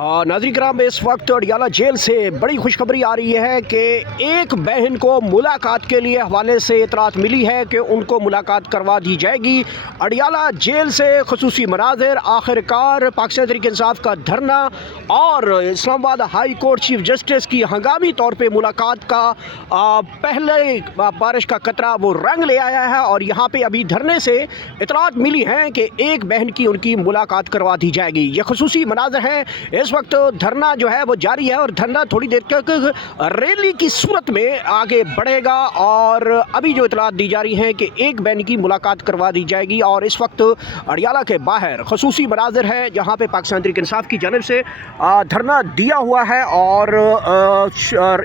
नाज़रीन कराम, इस वक्त अडियाला जेल से बड़ी खुशखबरी आ रही है कि एक बहन को मुलाकात के लिए हवाले से इतरात मिली है कि उनको मुलाकात करवा दी जाएगी। अडियाला जेल से खुसूसी मनाज़िर, आखिरकार पाकिस्तान तहरीक इंसाफ का धरना और Islamabad high court chief justice की हंगामी तौर पर मुलाकात का पहले बारिश का कतरा वो रंग ले आया है। और यहाँ पर अभी धरने से इतरात मिली हैं कि एक बहन की उनकी मुलाकात करवा दी जाएगी। ये खुसूसी मनाज़िर हैं। इस वक्त धरना जो है वो जारी है और धरना थोड़ी देर तक रैली की सूरत में आगे बढ़ेगा। और अभी जो इतलात दी जा रही है कि एक बहन की मुलाकात करवा दी जाएगी। और इस वक्त अडियाला के बाहर खुसूसी मनाज़िर है जहां पे पाकिस्तान तहरीक इंसाफ की जानिब से धरना दिया हुआ है। और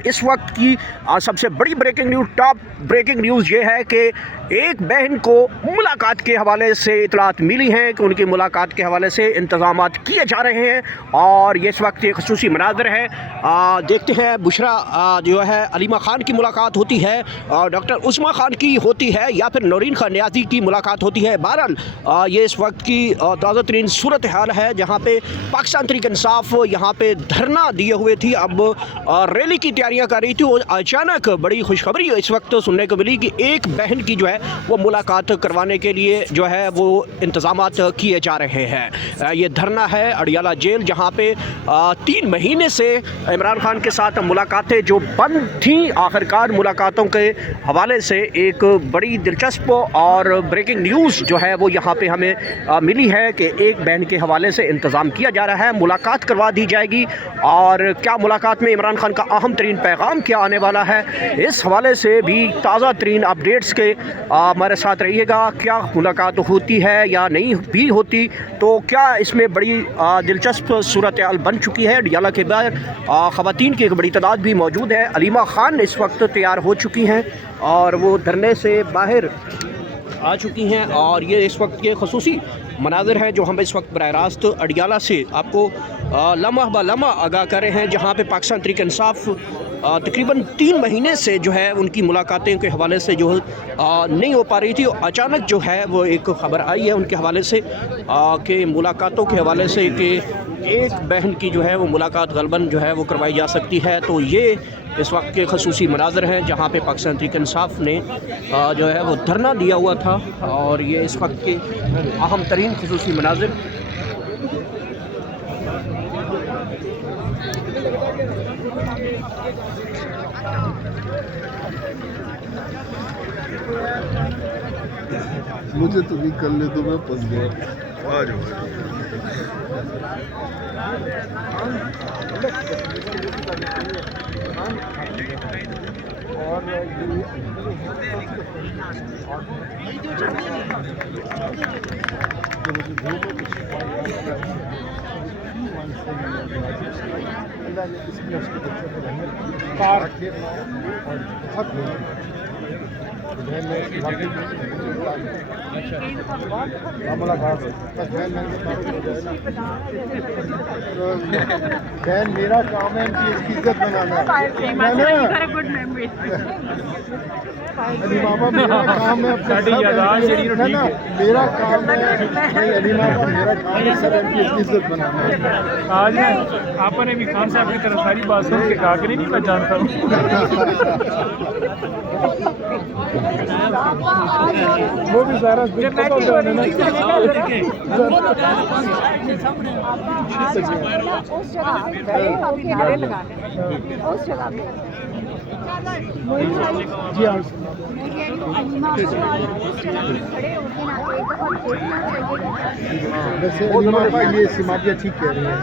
इस वक्त की सबसे बड़ी breaking news, top breaking news ये है कि एक बहन को मुलाकात के हवाले से इतलात मिली हैं कि उनकी मुलाकात के हवाले से इंतज़ामात किए जा रहे हैं। और ये इस वक्त एक खुसूसी मनाज़िर है। देखते हैं बुशरा जो है अलीमा ख़ान की मुलाकात होती है, डॉक्टर उस्मा ख़ान की होती है, या फिर नौरीन ख़ान नियाज़ी की मुलाकात होती है। बहरहाल ये इस वक्त की ताज़ा तरीन सूरत हाल है जहाँ पे पाकिस्तान तहरीक इंसाफ यहाँ पे धरना दिए हुए थी, अब रैली की तैयारियाँ कर रही थी। और अचानक बड़ी खुशखबरी इस वक्त सुनने को मिली कि एक बहन की जो है वो मुलाकात करवाने के लिए जो है वो इंतज़ामात किए जा रहे हैं। ये धरना है अडियाला जेल जहाँ पे 3 महीने से इमरान खान के साथ मुलाकातें जो बंद थीं, आखिरकार मुलाकातों के हवाले से एक बड़ी दिलचस्प और ब्रेकिंग न्यूज़ जो है वो यहाँ पे हमें मिली है कि एक बहन के हवाले से इंतज़ाम किया जा रहा है, मुलाकात करवा दी जाएगी। और क्या मुलाकात में इमरान खान का अहम तरीन पैगाम क्या आने वाला है, इस हवाले से भी ताज़ा तरीन अपडेट्स के हमारे साथ रहिएगा। क्या मुलाकात होती है या नहीं भी होती, तो क्या इसमें बड़ी दिलचस्प सूरत हाल बन चुकी है। अडियाला के बाहर ख़वातीन की एक बड़ी तादाद भी मौजूद है। अलीमा ख़ान इस वक्त तैयार हो चुकी हैं और वो धरने से बाहर आ चुकी हैं। और ये इस वक्त के खुसूसी मनाज़िर हैं जो हम इस वक्त बराह रास्त अडियाला से आपको लम्हा ब लम्हा आगाह कर रहे हैं, जहाँ पे पाकिस्तान तहरीक इंसाफ तकरीबन 3 महीने से जो है उनकी मुलाकातें के हवाले से जो नहीं हो पा रही थी। अचानक जो है वो एक ख़बर आई है उनके हवाले से कि मुलाकातों के हवाले से कि एक बहन की जो है वो मुलाकात गलबन जो है वो करवाई जा सकती है। तो ये इस वक्त के खुसूसी मनाज़िर हैं जहाँ पे पाकिस्तान तहरीक इंसाफ ने जो है वो धरना दिया हुआ था। और ये इस वक्त के अहम तरीन खुसूसी मनाज़िर। मुझे तो भी कर ले, तो मैं फंस गया। आ जाओ। बहन मेरा काम है इनकी इज्जत बनाना। अली मामा मेरा काम है, है ना, मेरा काम है। अली मामा मेरा काम है सर इनकी इज्जत बनाना। आज आपने भी खान साहब की तरफ सारी बात सुन के कहा कि नहीं मैं जानता हूँ। वो भी सारा उस जगह जी हाँ, वैसे अली मामा ये सिमातिया ठीक कह रही है।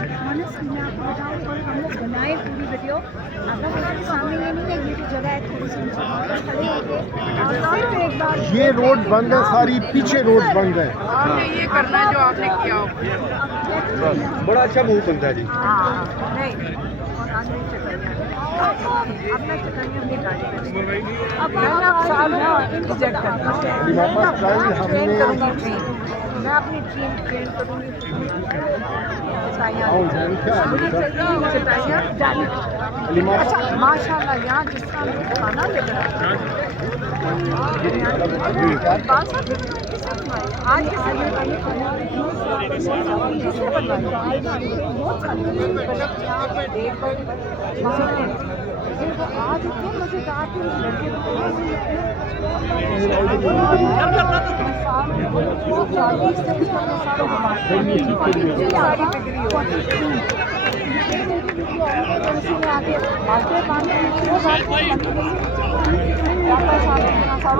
ये रोड बंद है, सारी पीछे रोड बंद है। आपने ये करना है जो आपने किया हो। बड़ा अच्छा मूव बनता है जी। मैं अपनी टीम ट्रेन करूँगी। माशाल्लाह यहाँ जिस तरह खाना लेकर आज के समय में किसने बनवाया? बहुत सारे आज इतने मजेदार थे उस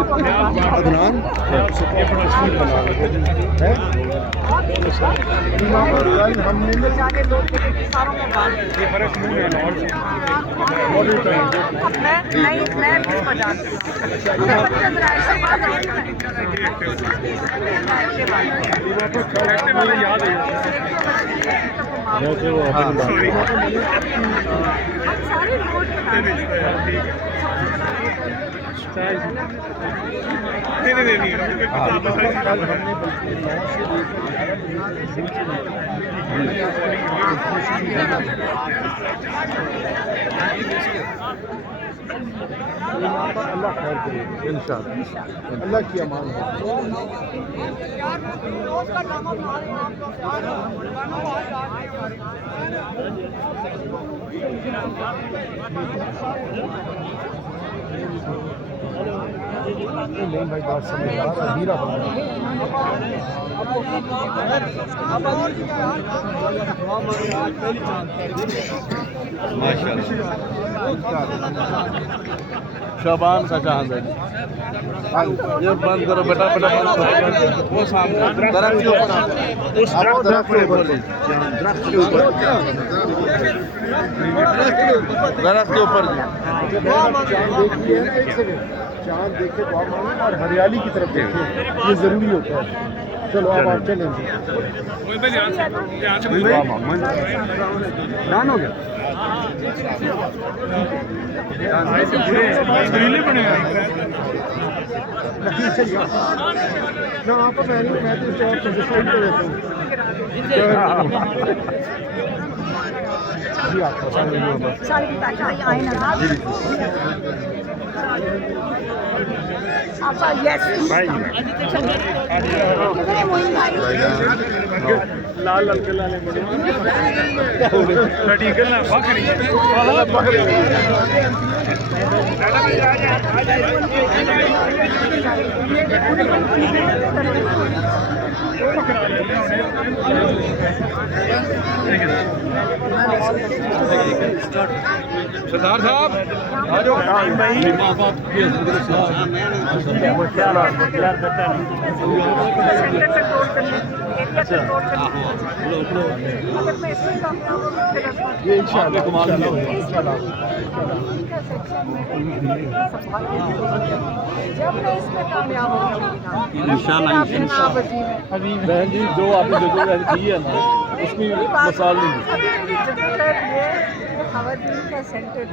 लड़के अदनान ये बड़ा स्वीट बना हमने ये फर्क मुंह है और से मैं किसको जानती ऐसे वाला याद है सारे नोट नहीं अल्लाह खैर करे इंशाअल्लाह अल्लाह की अमान है नहीं भाई बात समझदार और हीरा शाबान का चांद है ये बंद करो बेटा बेटा बंद करो वो सामने दरख्त के ऊपर उस दरख्त के ऊपर दरख्त के ऊपर दरख्त के ऊपर चांद देखिए एक सेकंड चांद देखे तो आप मानो और हरियाली की तरफ देखिए ये जरूरी होता है चलो अब आप चलेंगे डान हो गया बने ना आप मैं तो शहर साइड पे रहता हूँ जी आपका सारी आए ना आपका यस मोइन भाई लाल लाल के लाले बड़े लड़ीकल ना बकरी सरदार साहब आ जाओ भाई ये इंशाअल्लाह कमाल जब मैं इसमें कामयाब होगी इंशाअल्लाह बहन जी जो आपने जदोजहद की है ना उसकी मिसाल नहीं खबर का सेंटर